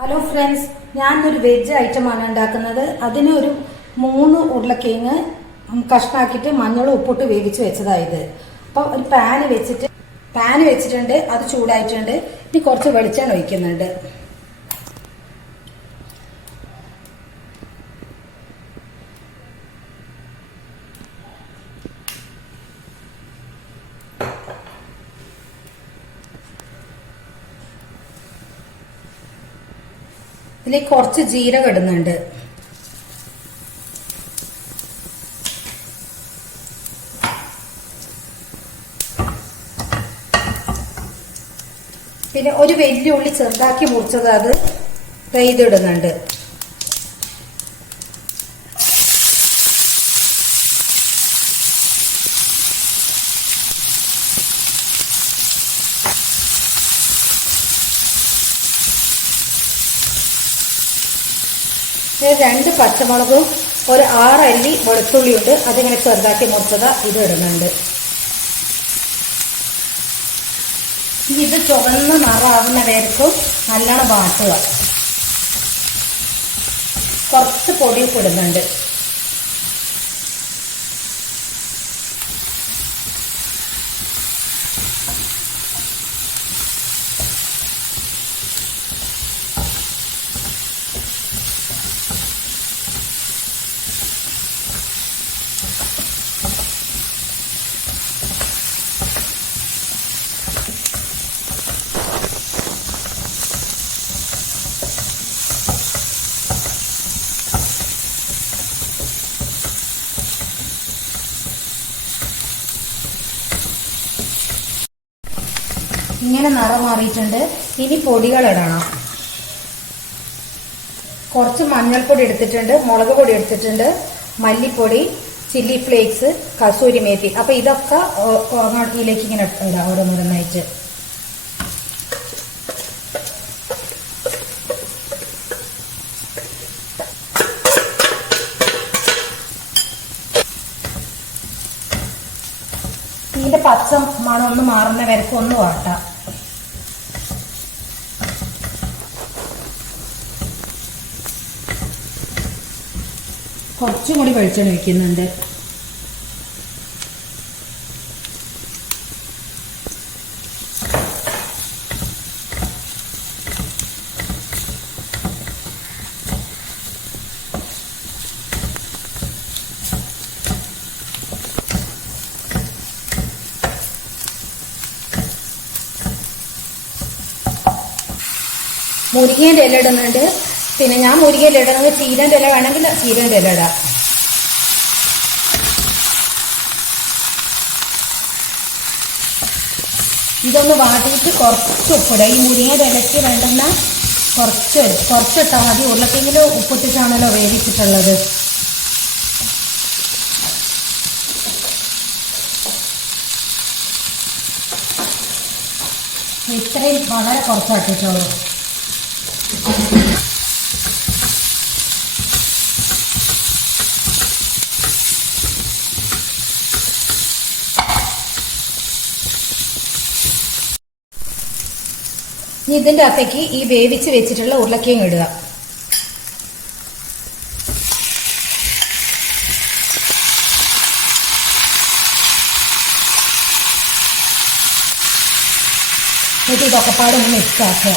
Hello friends, ഞാനൊരു veg ഐറ്റമാണ് ഉണ്ടാക്കുന്നത്. അതിനൊരു 3 ഉരുളക്കിഴങ്ങ് കഷ്ണാക്കിയിട്ട് മഞ്ഞളും ഉപ്പിട്ട് വേവിച്ച് വെച്ചതായത്. അപ്പോൾ ഒരു പാന് വെച്ചിട്ടുണ്ട്. അത് ചൂടായിട്ടുണ്ട്. ഇനി കുറച്ച് വെളിച്ചെണ്ണ ഒഴിക്കുന്നുണ്ട്. ഇതിലേക്ക് കുറച്ച് ജീരകം ഇടുന്നുണ്ട്. പിന്നെ ഒരു വലിയ ഉള്ളി ചെറുതാക്കി മുറിച്ചത് അത് ചെയ്തിടുന്നുണ്ട്. രണ്ട് പച്ചമുളകും ഒരു 6 അല്ലി വെളുത്തുള്ളി ഉണ്ട്. അതിങ്ങനെ ചെറുതാക്കി മുറിച്ചത് ഇത് ഇടുന്നുണ്ട്. ഇത് ചുവന്ന് നിറാവുന്ന വരക്കും നല്ലോണം വാട്ടുക. കുറച്ച് പൊടിയൊക്കെ ഇടുന്നുണ്ട്. ഇങ്ങനെ നിറം മാറിയിട്ടുണ്ട്. ഇനി പൊടികൾ ഇടണം. കുറച്ച് മഞ്ഞൾപ്പൊടി എടുത്തിട്ടുണ്ട്, മുളക് പൊടി എടുത്തിട്ടുണ്ട്, മല്ലിപ്പൊടി, ചില്ലി ഫ്ലേക്സ്, കസൂരി മേത്തി. അപ്പൊ ഇതൊക്കെ ഇതിലേക്ക് ഇങ്ങനെ ഇടാം ഓരോന്നോരോന്നായിട്ട്. ഇതിന്റെ പച്ച മണം ഒന്ന് മാറുന്ന വരക്കും ഒന്ന് വാട്ടാം. കുറച്ചും കൂടി വെളിച്ചെണ്ണ ഒഴിക്കുന്നുണ്ട്. മുരിങ്ങേന്റെ ഇല ഇടുന്നുണ്ട്. പിന്നെ ഞാൻ മുരിങ്ങേന്റെ ഇല ഇടുന്നത് ചീരന്റെ ഇല വേണമെങ്കിൽ ചീരന്റെ ഇല ഇടാം. ഇതൊന്ന് വാട്ടിയിട്ട് കുറച്ച് ഉപ്പിടുക. ഈ മുരിങ്ങയുടെ ഇലയ്ക്ക് വേണ്ടുന്ന കുറച്ചിട്ടാൽ മതി. ഉരുളക്കെങ്കിലും ഉപ്പിട്ടിട്ടാണല്ലോ വേവിച്ചിട്ടുള്ളത്. ഇത്രയും വളരെ കുറച്ചാട്ടിട്ടുള്ളൂ. ഇതിന്റെ അകത്തേക്ക് ഈ വേവിച്ച് വെച്ചിട്ടുള്ള ഉരുളക്കിഴങ്ങ് ഇടുക. എന്നിട്ട് ഇതൊക്കെ പാടൊന്ന് മിക്സ് ആക്കുക.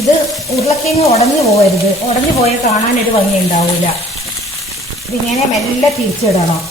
ഇത് ഉരുളക്കിഴങ്ങ് ഉടഞ്ഞു പോകരുത്. ഉടഞ്ഞു പോയാൽ കാണാനൊരു ഭംഗി ഉണ്ടാവില്ല. ഇതിങ്ങനെ മെല്ലെ തിരിച്ചിടണം.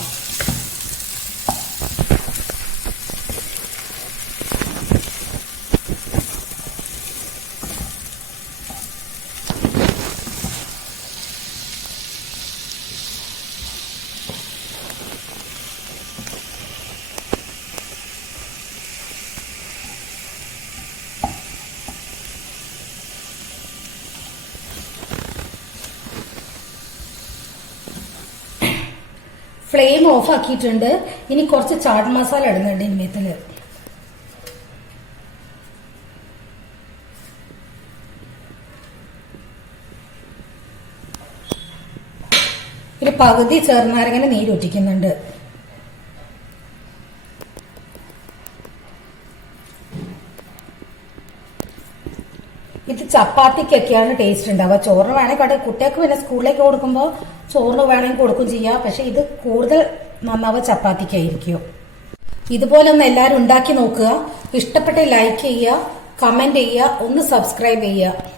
ഫ്ലെയിം ഓഫ് ആക്കിയിട്ടുണ്ട്. ഇനി കുറച്ച് ചാട്ട് മസാല ഇടുന്നുണ്ട് ഇതിൽ. ഒരു പകുതി ചെറുനാരങ്ങനെ നീരൊറ്റിക്കുന്നുണ്ട്. ഇത് ചപ്പാത്തിക്കൊക്കെയാണ് ടേസ്റ്റ് ഉണ്ടാവുക. ചോറിന് വേണമെങ്കിൽ കുട്ടികൾക്ക് പിന്നെ സ്കൂളിലേക്ക് കൊടുക്കുമ്പോൾ ചോറിന് വേണമെങ്കിൽ കൊടുക്കും ചെയ്യാം. പക്ഷെ ഇത് കൂടുതൽ നന്നാവുക ചപ്പാത്തിക്കായിരിക്കും. ഇതുപോലെ ഒന്ന് എല്ലാവരും ഉണ്ടാക്കി നോക്കുക. ഇഷ്ടപ്പെട്ട് ലൈക്ക് ചെയ്യുക, കമന്റ് ചെയ്യുക, ഒന്ന് സബ്സ്ക്രൈബ് ചെയ്യുക.